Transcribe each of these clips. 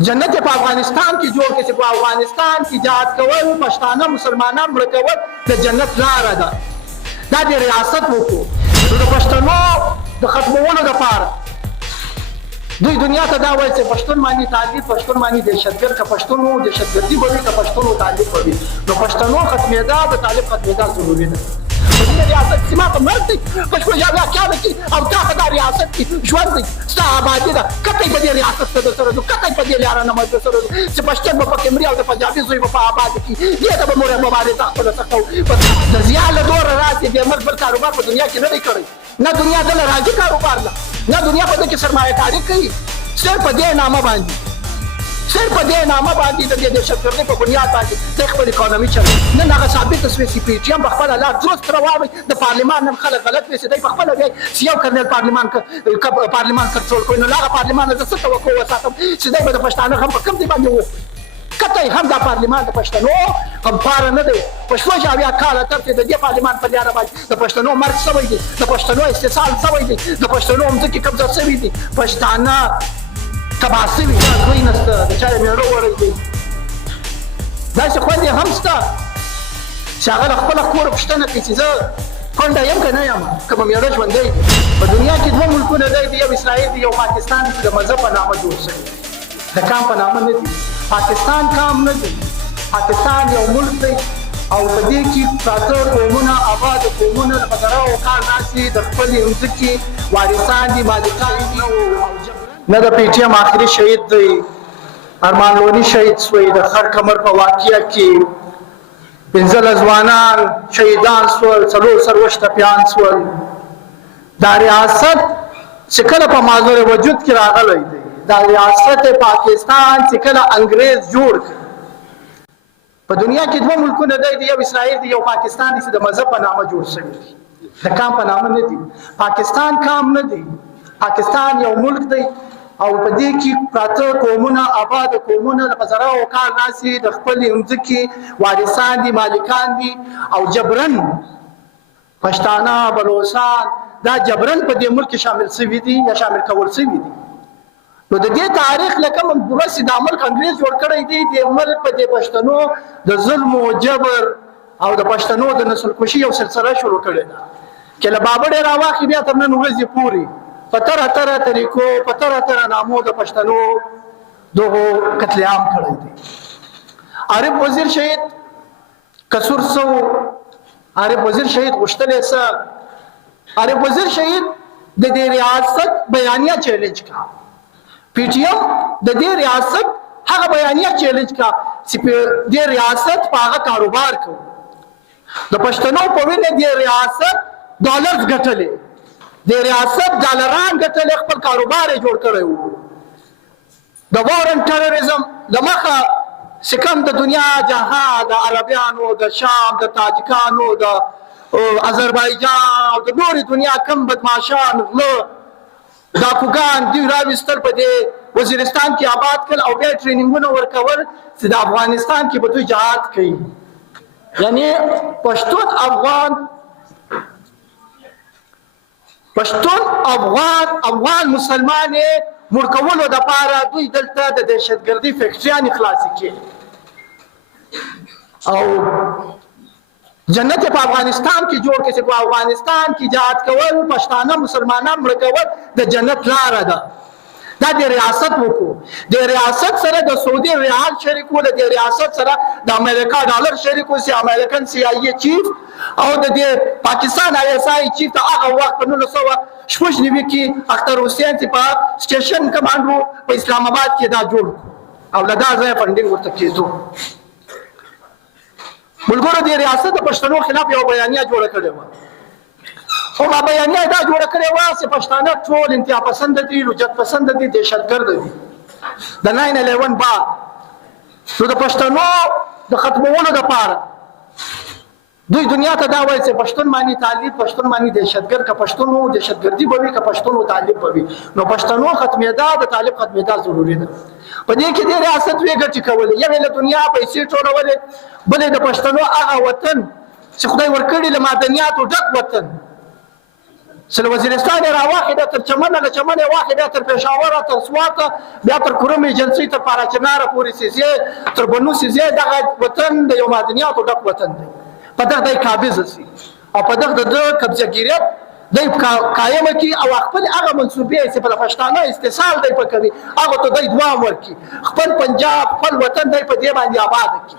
جنت په افغانستان کې جوړ کړي چې په افغانستان کې جهاد کول پښتانه مسلمانان مړه کول د جنت لاره ده. دا د ریاست وکړو نو د پښتنو د ختمولو دپاره دوی دنیا ته دا وایي چې پښتون باندې تعلیب پښتون باندې دهشتګرد که پښتون و دهشتګردي به وي که پښتون و تعلیب به وي نو پښتنو ختمېدا د طالب ختمېدا ضروري ده. په دې ریاست کې ما ته مرګ دی په شپږ کاله کې او تا په دا ریاست کې ژوند دی ستا آبادي ده کتی په دې ریاست کې درسره ځو کتی په دې لاره نه مو درسره ځو چې پښتون به پکې مري او د پنجابي زوی به په آبادي کې دې ته به مور مبارزه خپله څه کوو د زیان له دوره راسي د مرګ بل کاروبار په دنیا کې نه دی کړی نه دنیا دله راځي کاروبار له نه دنیا په دې کې سرمایه کاري کوي صرف په دې نامه باندې د دې دهشتګردۍ په بنیاد باندې د خپل اکانومي چلوي نن هغه ثابته سوې چې پی ټي ایم په خپله لار درست راواړئ د پارلمان نن خلک غلط وایي چې دی په خپله وایي چې یو کرنیل پارلمان کنټرول کوي نو له هغه پارلمان نه زه څه توقع وساتم چې دی به د پښتانه غم په کوم ځای باندې وکړي کتی هم دا پارلمان د پښتنو غمخواره نه دی په شپږ اویا کاله تر چې د دې پارلمان په لاره باندې د پښتنو مرګ شوی دی د پښتنو استحصال شوی دی د پښتنو ځمکې قبضه شوي دي پښتانه تباه شوي دا زوی نشته د چا یې مېړه وړی دی داسې خوند یې هم شته چې هغه له خپله کوره پوښتنه کوي چې زه کونډه یم که نه یم که به مېړه ژوندی دی په دنیا کې دوه ملکونه دی یو اسرائیل دی یو پاکستان دی چې د مذهب په نامه جوړ شوی د کام په نامه نه دي پاکستان کام نه دی پاکستان یو ملک دی او په دې کې پراته قومونه آباد قومونه د زرهاوو کال ناستي د خپلې ځمکې وارثان دي مالکان دي نه د پی ټي ایم آخري شهید دی ارمان لوني شهید شوی د خړ کمر په واقعه کې 15 ځوانان شهیدان شول 4 ټپیان شول دا ریاست چې کله په معذور وجود کې راغلی دی دا ریاست پاکستان چې کله انګریز جوړ کړ په دنیا کې دوه ملکونه دی یو اسرائیل دی یو پاکستان دی چې د مذهب په نامه جوړ شوی دی د کام په نامه نه دی پاکستان کام نه دی پاکستان یو ملک دی او په دې کې پراته قومونه آباد قومونه د زرهاوو کال ناستي د خپلې ځمکې وارثان دي مالکان دي او جبرن پښتانه بلوچان دا جبرن په دې ملک کې شامل شوي دي یا شامل کول شوي دي نو د دې تاریخ لکه بس دا ملک انګریز جوړ کړی دی د ملک په دې پښتنو د ظلم او جبر او د پښتنو د نسل کشي یو سلسله شروع کړې ده چې له بابړې راواخلي بیا تر نن ورځې پورې په طرح طریقو په طرح نامو د پښتنو دغو قتل عام کړی دی عارف وزیر شهید کسور سو عارف وزیر شهید غوښتلی څه عارف وزیر شهید د دې ریاست بیانیه چیلنج کا پی ټي ایم د دې ریاست هغه بیانیه چیلنج کا چې په دې ریاست په هغه کاروبار کوي د پښتنو په وینه دې ریاست ډالرز ګټلې د ریاست ډالران ګټلې خپل کاروبار یې جوړ کړی وو د وار ان ټیرریزم د مخه چې کوم د دنیا جهان د عربیانو د شام د تاجکانو د آذربایجان او د نورې دنیا کم بدماشان غله ډاکوګان دوی راویستل په دې وزیرستان کې آباد کړل او بیا ټریننګونه ورکول چې د افغانستان کې به دوی جهاد کوي یعنی پښتون افغان مسلمان مړ کولو دپاره دوی دلته د دهشتګردۍ فیکټریانې خلاصې کړي او جنت په افغانستان کې جوړ کړي چې په افغانستان کې جهاد کول پښتانه مسلمانان مړه کول د جنت لاره ده دا د ریاست وکړو د ریاست سره د سعودي ریال شریک وو د ریاست سره د امریکا ډالر شریک وو چې امریکن سی آی ای چیف او د پاکستان آی اس آی چیف ته هغه وخت په 1999 کې اختر حسین چې په سټیشن کمانډو په اسلام آباد کې دا جوړ او له دا ځای فنډینګ ورته کېدو ملګرو د ریاست د پښتنو خلاف یو بیانیه جوړه کړې وه خو ما بیانیه دا جوړه کړې وه چې پښتانه ټول انتها پسنده دي لجت پسنده دي دهشتګرده دي د 9/11 بعد نو د پښتنو د ختمولو دپاره دوی دنیا ته دا وایي چې پښتون باندې تعلیب پښتون باندې دهشتګرد که پښتون و دهشتګردي به وي که پښتون و تعلیب به وي نو پښتنو ختمېدا د طالب ختمېدا ضروري ده په دې کې د ریاست دوې ګټې کولې یوې له دنیا پیسې ټولولې بلې د پښتنو هغه وطن چې خدای ورکړي له معدنیاتو ډک وطن سل وزیرستان یې راواخېده تر چمنه، له چمن یې واخې بیا تر پېښوره، تر سواته، بیا تر کوروم ایجنسۍ، تر پاراچناره پورې سیزې، تر بنو سیزې. دغه وطن د یو معدنیاتو ډک وطن دی. په دغه دی قابضه سي او په دغه د قبضهګیریت دی قایمه کړي او خپل هغه منصوبې چې په پښتانه استحصال دی په کوي هغه ته دی دوام ورکړي. خپل پنجاب، خپل وطن دی په دې باندې آباد کړي.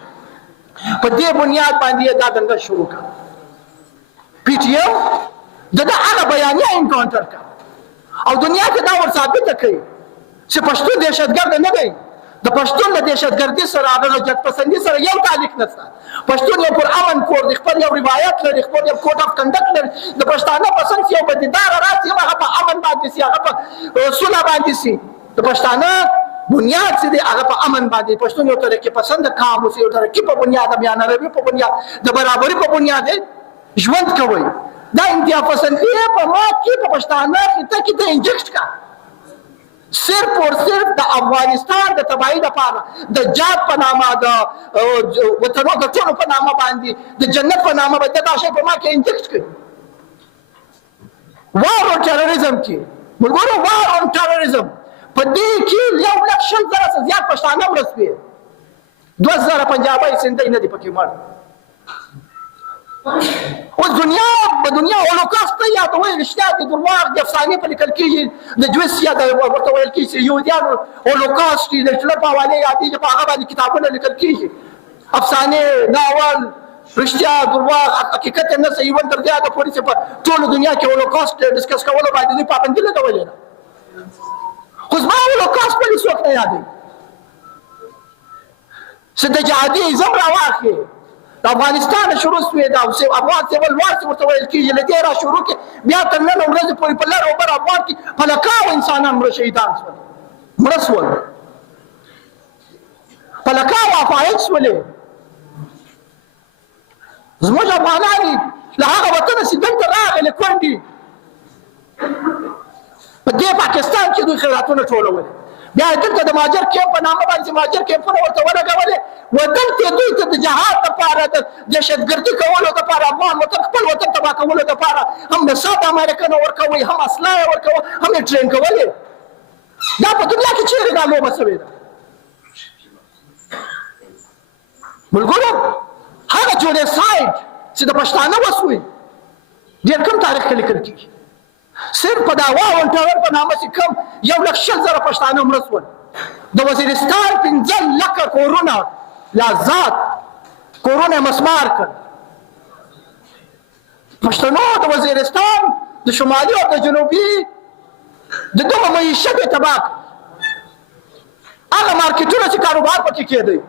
په دې بنیاد باندې یې دا دنګه شروع کړه. پی ټي ایم د هغه بیانیه انکاونټر کړه او دنیا کې دا ور ثابته کړي چې پښتون دهشتګرد نه دی. د پښتون له دهشتګردي سره هغه جت پسندي سره یو تعلق نشته. پښتون یو پر امن کور دی، خپل یو روایت لري، خپل یو کوډ اف کنډکټ لري. د پښتانه پسند یو بدیدار راځي، هغه په امن باندې سي، هغه په سوله باندې سي. د پښتانه بنیاد چې دی هغه په امن باندې. پښتون یو ترقي پسند قام اوسي، یو ترقي په بنیاد، بیان روي په بنیاد، د برابرۍ په بنیاد ژوند کوي. دا انتها پسندي په ما کې په پښتانه خطه کې ته انجکټ کا صرف اور صرف د افغانستان د تباہی لپاره، د جات په نامه، د وطنو د ټولو په نامه باندې، د جنت په نامه باندې دا شی په ما کې انجکټ کړي. وار او ټیرریزم کې موږ وار او ټیرریزم په دې کې 1,00,000 زیات پښتانه مړه شوي، 2,000 پنجابي سندي نه دي پکې مړ. اوس دنیا هولوکاست ته یادوي، رښتیا دي درواغ دي، افسانې په لیکل کېږي. د جوسیا د ورته ویل کېږي چې یهودیانو هولوکاست کې د هټلر په حوالې یادېږي، په هغه باندې کتابونه لیکل کېږي. افسانې، ناول، رښتیا، درواغ، حقیقت یې نه صحیح ول تر دې حده پورې چې په ټولو دنیا کې هولوکاست ډسکس کولو باندې دوی پابندي لګولې ده. خو زما هولوکاست ولې څوک نه یادوي؟ چې د جهادیزم راواخلي د افغانستان شروع شوې ده، افغان سیول وار چې ورته ویل کېږي، له دې را شروع کړي بیا تر نن ورځې پورې په لر او بر افغان کې په لکاو انسانان مړه شهیدان شول، مړه شول، په لکاو افایج شولې. زموږ افغانان له هغه وطنه چې دلته راغلې کونډې په دې پاکستان کې دوی خیراتونه ټولول، بیا دلته د مهاجر کیمپ په نامه باندې مهاجر کیمپونه ورته ولګولې، ودلته دوی ته د جهاد لپاره، د دهشتګردي کولو لپاره، افغان وطن خپل وطن تباه کولو لپاره هم نصاب امریکا نه ورکوي، هم اسلحه یې ورکوي، هم یې ټرین کولې. دا په دنیا کې چیرې دا لوبه شوې ده؟ ملګرو، هغه جونیساید چې د پښتانه وشوی ډېر کم تاریخ کې لیکل کېږي. صرف په دا واون ټاور په نامه چې کم 1,00,000 پښتانه مړه شول. د وزیرستان 15,00,000 کورونه لازات کورونه مسمار کړ. پښتنو د وزیرستان د شمالي او د جنوبي د دوه معیشت تباہ کړ. هغه مارکیټونه چې کاروبار پکې کېدی،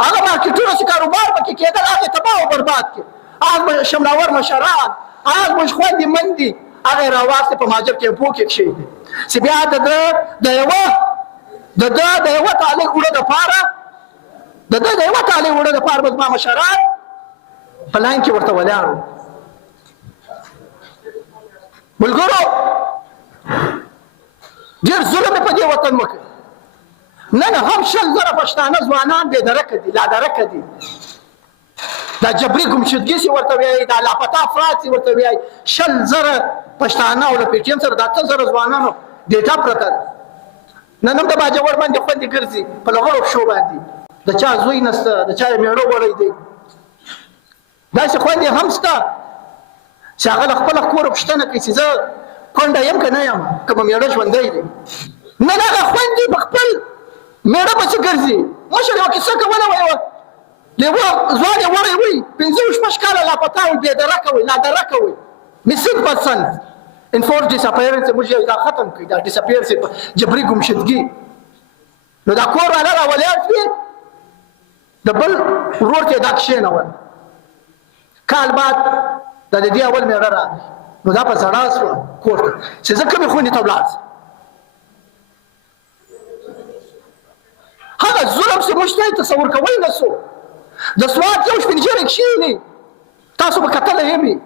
هغه مارکیټونه چې کاروبار پکې کېدل، هغه تباہ او برباد کړ. هغه شملاور مشران، هغه موږ خويندې مندي هغه راواسته په مهاجر کیمپو کې شي چې بیا د یو تعالی وړه د پاره د یو تعالی وړه د پاره بس ما مشران پلان کې ورته ولاړ. ملګرو، ډېر ظلم په دې وطن وکړ. نن هم 1,000 پښتانه ځوانان بې درکه دي، لا درکه دي. دا جبري ګمشدګي چې ورته وایي، دا لاپتا افراد چې ورته وایي، 1,000 پښتانه او له پی ټي ایم سره د 8,000 ځوانانو ډیټا پرته ده. نن هم د باجوړ باندې خوندې ګرځي په لغړو پښو باندې، د چا زوی نسته، د چا میړه وړی دی. داسې خوندې هم شته چې هغه له خپله کوره پوښتنه کوي چې زه کونډه یم که نه یم، که به میړه ژوندی دی. نن هغه خویندې په خپل میړه پسې ګرځي. مشر یوه کیسه کوله، ویل لیوه ځوان یې وړی وي، 5-6 کاله لاپتا وي، بې درکه وي، نادرکه وي. missing person enforced disappearance موږ یې دا ختم کړي، دا disappearance جبري ګمشدګي. نو دا کور والا راولاړ شوې، د بل ورور ته یې دا کښېنول. کال بعد دا د دې اول میړه راغی، نو دا په زړه شوه کور ته چې زه کومې خونې ته ولاړ شم. هغه ظلم چې موږ ته یې تصور کولی نه شو. د سوات یو سپین ږیری کښېني، تاسو به کتلی یم وي،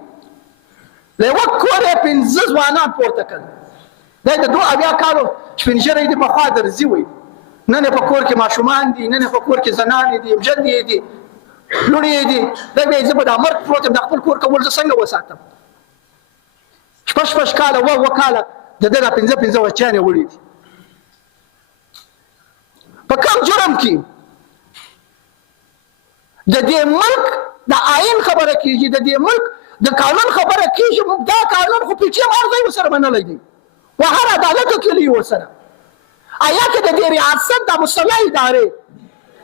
له یوه کور یې 15 ځوانان پورته کړل. دا یې د 2 کالو سپین ږیری دی، پخوا درځي وي، نن یې په کور کې ماشومان دي، نن یې په کور کې زنانې دي، مجندې دي، لوڼې دي. دا بیا یې زه به دا مرګ پروت یم، د خپل کور کول زه څنګه وساتم؟ شپږ کاله اووه کاله د ده دا پنځه بچیانې وړي دي په کوم جرم کې د دې ملک د آئین خبره کېږي د دې ملک د قانون خبره کېږي دا قانون خو پی ټي ایم هر ځای ورسره منلی دی و هر عدالتو کې لوي ورسره آیا که د دې ریاست د مسلح ادارې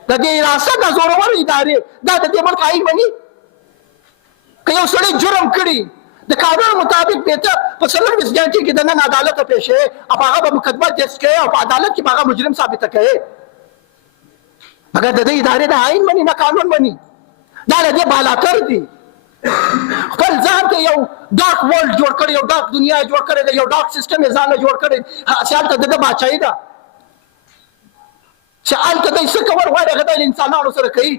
د دې ریاست د زورور ادارې دا د دې ملک آئین مني که یو سړی جرم کړي د قانون مطابق بیته په 40 غنټې کې د نن عدالت پیښې او هغه به مقدمه درج کوي او په عدالت کې هغه مجرم ثابت کوي مګر د دې ادارې د آئین مني نه قانون مني دا له دې بالاتر دي خپل ځان ته یو ډارک ورلد جوړ کړی یو ډارک دنیا جوړ کړی دی یو ډارک سیستم یې ځان له جوړ کړی چې هلته د ده باچایي ده چې هلته دی څه کول غواړي هغه دی له انسانانو سره کوي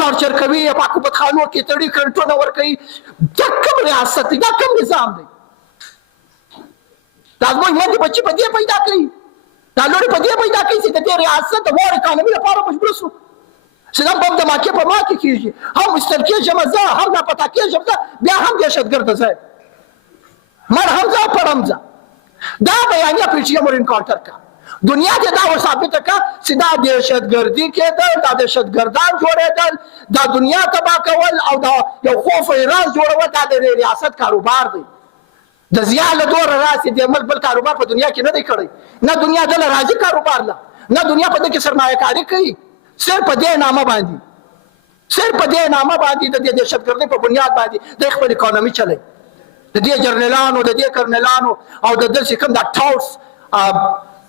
ټارچر کوي په حکومتخانو کې تړي کرنټونه ورکوي دا کوم ریاست دی دا کوم نظام دی دا زموږ میندې بچي په دې پیدا کوي دا لوڼې په دې پیدا کوي چې د دې ریاست د وار اکانومي لپاره مجبور شو چې دا بم د ماکې په ما کې کېږي هم ویستل کېږم زه هم ناپتا کېږم زه بیا هم دهشتګرده زه مړ هم زه پړ هم زه دا بیانیه پی ټي ایم ور انکاونټر کا دنیا ته دا ورثابته کا چې دا دهشتګردي کېدل دا دهشتګردان جوړېدل دا دنیا تباه کول او دا یو خوف راز جوړول دا د ریاست کاروبار دی د ضیاء له دوره راسي د ملک بل کاروبار په دنیا کې نه دی کړی نه دنیا دله راځي کاروبار له نه دنیا په دې کې سرمایه کاري کوي صرف په دې نامه باندې د دې دهشتګردۍ په بنیاد باندې د خپل اکانومي چلی د دې جرنیلانو د دې کرنیلانو او د دې کوم دا ټاوس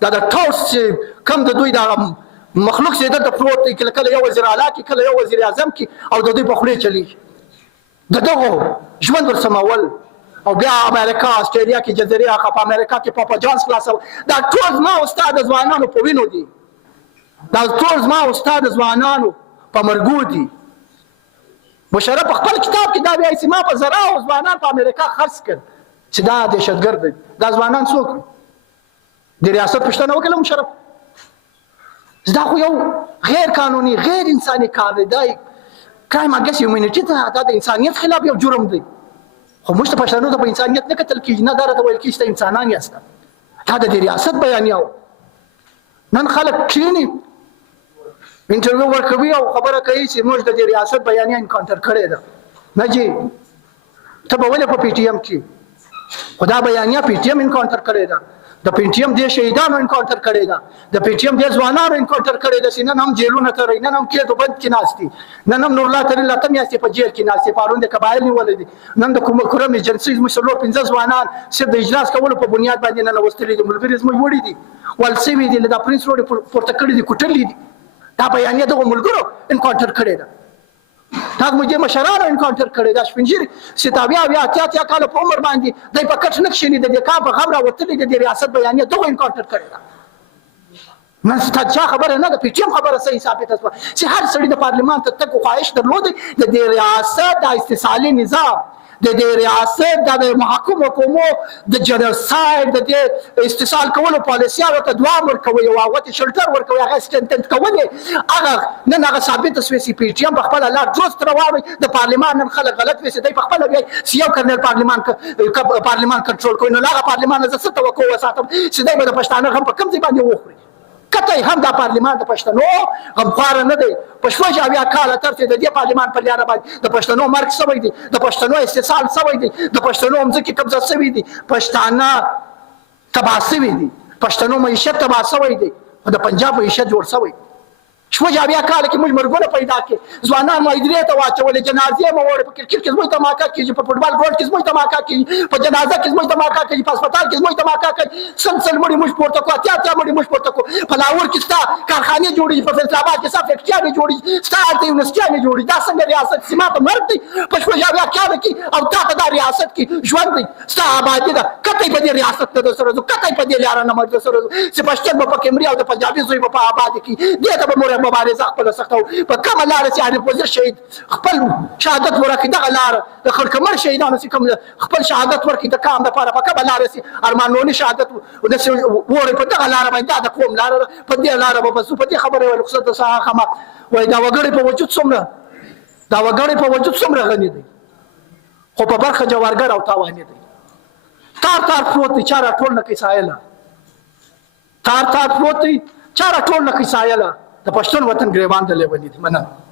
دا ټاوس چې کوم د دوی دا مخلوق چې دلته پروت دی کله یو وزیر اعلی کې کله یو وزیر اعظم کې او د دوی په خولې چلیږي د دغو ژوند ورسمول او بیا امریکا استرالیا کې جزیره هغه په امریکا کې پاپا جانز خلاصو دا ټول زما استاد ځوانانو په وینو دي دا ټول زما استاد ځوانانو په مرګو دي مشرف خپل کتاب کې دا وایي چې ما په زرا او ځوانان په امریکا خرڅ کړ چې دا دهشتګرد دي دا ځوانان څوک د ریاست پښتنه وکړه مشرف دا خو یو غیر قانوني غیر انساني کار دی دا کرایم اګینست هیومینټي دا د انسانیت خلاف یو جرم دی خو موږ ته پښتنو ته په انسانیت نه کتل کېږي نه دا راته ویل کېږي چې انسانان یاست دا د ریاست بیانیه نن خلک کښېني انټرویو ورکوي او خبره کوي چې موږ د دې ریاست بیانیه انکاونټر کړې ده نه جی ته به ولې په پی ټي ایم کې خو دا بیانیه پی ټي ایم انکاونټر کړې ده د پی ټي ایم دې شهیدانو انکاونټر کړې ده د پی ټي ایم دې ځوانانو انکاونټر کړې ده چې نن هم جیلونه تړي نن هم کېدو بند کې ناست دي نن هم نورالله ترین لاته میاشتې په جیل کې ناست دي پرون د قبایل نیولې دي نن د کوم ایجنسۍ زموږ څلور پنځه ځوانان صرف د اجلاس کولو په بنیاد باندې ننوستلي دي ملګري زموږ وړي دي ول سوي دي له دا پرنس روډ پورته کړي دي کوټلي دي دا بیانیه دغه ملګرو انکاونټر کړې ده دا زموږ مشرانو انکاونټر کړې ده سپین ږیري ستاویا اویا اتیا کاله په عمر باندې دی په کټ نه کښېني د دې کار په غم راوتلي د دې ریاست بیانیه دغه انکاونټر کړې ده نن ستا چا خبره نه ده پی ټي ایم خبره صحیح ثابته شوه چې هر سړي د پارلمان ته تګ خواهش درلودی د دې ریاست د استثالي نظام د دې ریاست د محکوم حکومو د جنوساید د دې استثال کولو پالیسیانو ته دوام ورکوي او هغه ته شلټر ورکوي هغه سټنټنټ کوي هغه نن هغه ثابته شوې چې پی ټي ایم په خپل لار درست روانوي د پارلمان نن خلک غلط وي چې دی په خپل بیا یو کرنل پارلمان کنټرول کوي نو هغه پارلمان زه څه توقع وساتم چې دی به د پښتانه هم په کوم ځای باندې وخوري کته هم دا پارلمان د پښتنو غمخوار نه دی په شپږ اویا کاله ترڅ د دې پارلمان په لاره باندې د پښتنو مرګ شوی دی د پښتنو استحصال شوی دی د پښتنو ځمکې قبضه شوی دي پښتانه تباه شوي دي پښتنو معیشت تباه شوی دی او د پنجاب معیشت جوړ شوی شپږ اویا کاله کې موږ مرګونه پیدا کړي ځوانان مو ادرې ته واچولې جنازې مو وړې په کرکټ کې زموږ تماکه کېږي په فوټبال ګراونډ کې زموږ تماکه کېږي په جنازه کې زموږ تماکه کېږي په هسپتال کې زموږ تماکه کېږي سل مړي موږ پورته کړو اتیا مړي موږ پورته کړو په لاهور کې ستا کارخانې جوړېږي په فیصل آباد کې ستا فیکټریانې جوړېږي ستا هلته یونیورسټیانې جوړېږي دا څنګه ریاست سیما ته مرګ دی په شپږ اویا کاله کې او تا ته دا ریاست کې ژوند دی ستا آبادي ده کتی په دې ریاست نه درسره ځو کتی په دې لاره نه موږ درسره ځو چې پښتون به په کیمري او د پنجابي زوی به په آبادي کې دې ته به موږ مبارزه خپله سختو په کومه لاره چې عارف وزیر شهید خپل شهادت ورکړي دغه لاره د خړکمر شهیدانو چې کوم خپل شهادت ورکړي د کام دپاره په کومه لاره چې ارمان لوني شهادت وړي په دغه لاره باندې دا د قوم لاره په دې لاره به بسو په دې خبره وایي رخصت د سهار خما وایي دا وګړي په وجود څومره غني دي خو په برخه جوارګر او تاواني دي تار پروت دی چا راټول نه کوي سایله تار پروت دی چا راټول نه کوي سایله د پښتون وطن ګریوان د لیوني دي مننه